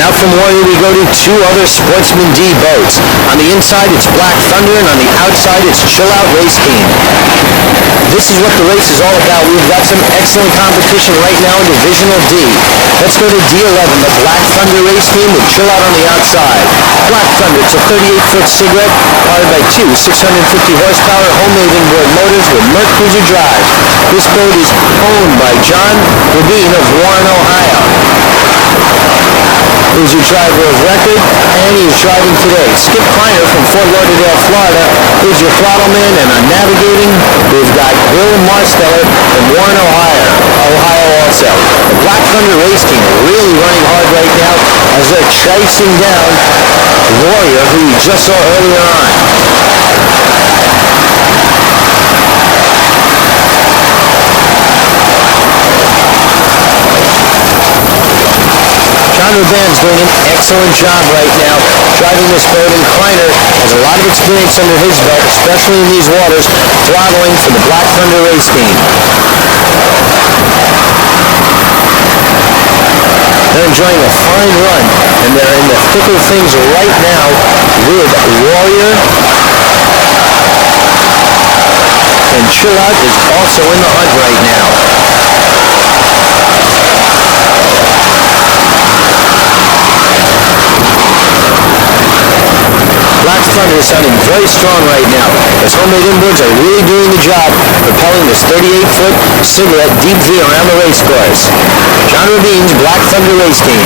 Now from Warrior we go to two other Sportsman D boats. On the inside it's Black Thunder, and on the outside it's Chill Out Race Team. This is what the race is all about. We've got some excellent competition right now in Divisional D. Let's go to D11, the Black Thunder Race Team with Chill Out on the outside. Black Thunder, it's a 38-foot cigarette powered by two 650 horsepower homemade inboard motors with Merc Cruiser drives. This boat is owned by John Rabine of Warren, Ohio. He's your driver of record, and he's driving today. Skip Kleiner from Fort Lauderdale, Florida, is your throttleman, and on navigating, we've got Bill Marsteller from Warren, Ohio also. The Black Thunder Race Team really running hard right now as they're chasing down Warrior, who we just saw earlier on. John Raban's doing an excellent job right now driving this boat, and Kleiner has a lot of experience under his belt, especially in these waters, throttling for the Black Thunder Race Team. They're enjoying a fine run, and they're in the thick of things right now with Warrior. And Chill Out is also in the hunt right now. Black Thunder is sounding very strong right now. Those homemade inboards are really doing the job, propelling this 38-foot cigarette deep V around the race course. John Rabine's Black Thunder Race Team.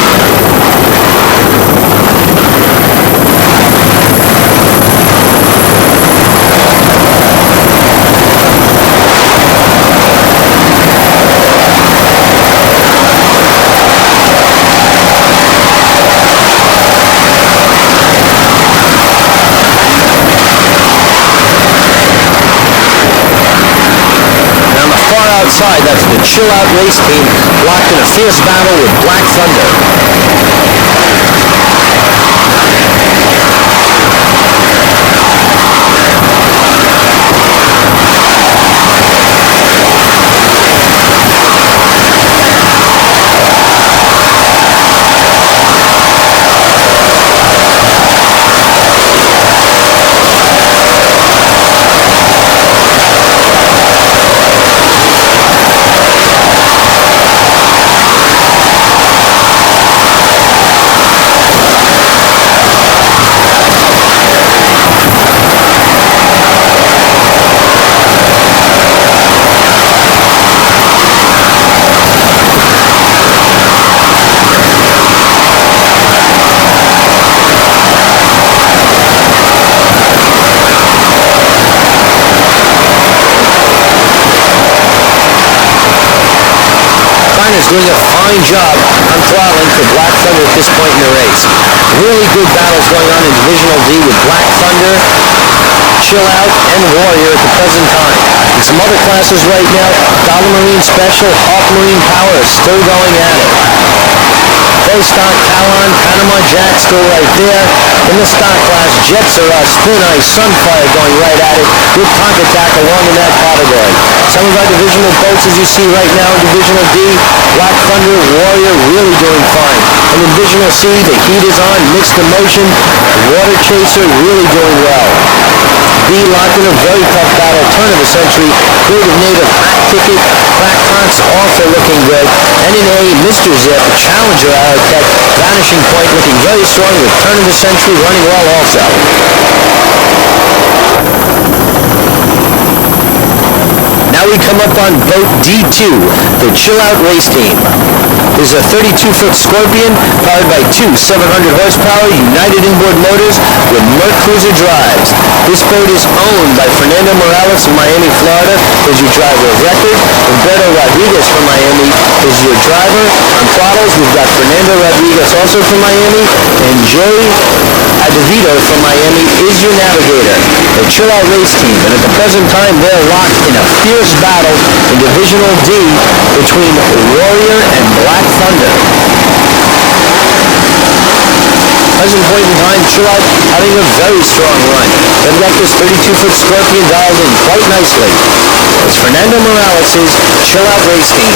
Outside, that's the Chill Out Race Team, locked in a fierce battle with Black Thunder. Is doing a fine job on throttling for Black Thunder at this point in the race. Really good battles going on in Divisional D with Black Thunder, Chill Out, and Warrior at the present time. In some other classes right now, Dollar Marine Special, Hawk Marine Power are still going at it. Those stock Talon, Panama Jack still right there. In the stock class, Jets Are Us, Thin Ice, Sunfire going right at it with Tonk Attack along in that category. Some of our divisional boats, as you see right now in Divisional D, Black Thunder, Warrior really doing fine. And in Divisional C, the heat is on, Mixed Emotion, Water Chaser really doing well. B locked in a very tough battle, turn of the century, Creative Native, Hot Ticket, Crack Hunts also looking good. And in A, Mr. Zip, Challenger Architect, Vanishing Point looking very strong with turn of the century running well also. Now we come up on boat D2, the Chill Out Race Team. This is a 32-foot Scorpion powered by two 700 horsepower United inboard motors with Merc Cruiser drives. This boat is owned by Fernando Morales of Miami, Florida, who's your driver of record. Roberto Rodriguez from Miami is your driver. On throttles, we've got Fernando Rodriguez also from Miami, and Jay Adevito from Miami is your navigator. The Chill Out Race Team, and at the present time, they're locked in a fierce battle in Divisional D between Warrior and Black Thunder. Present point in time, Chill Out having a very strong run. They've got this 32-foot Scorpion dialed in quite nicely. It's Fernando Morales' Chill Out Race Team.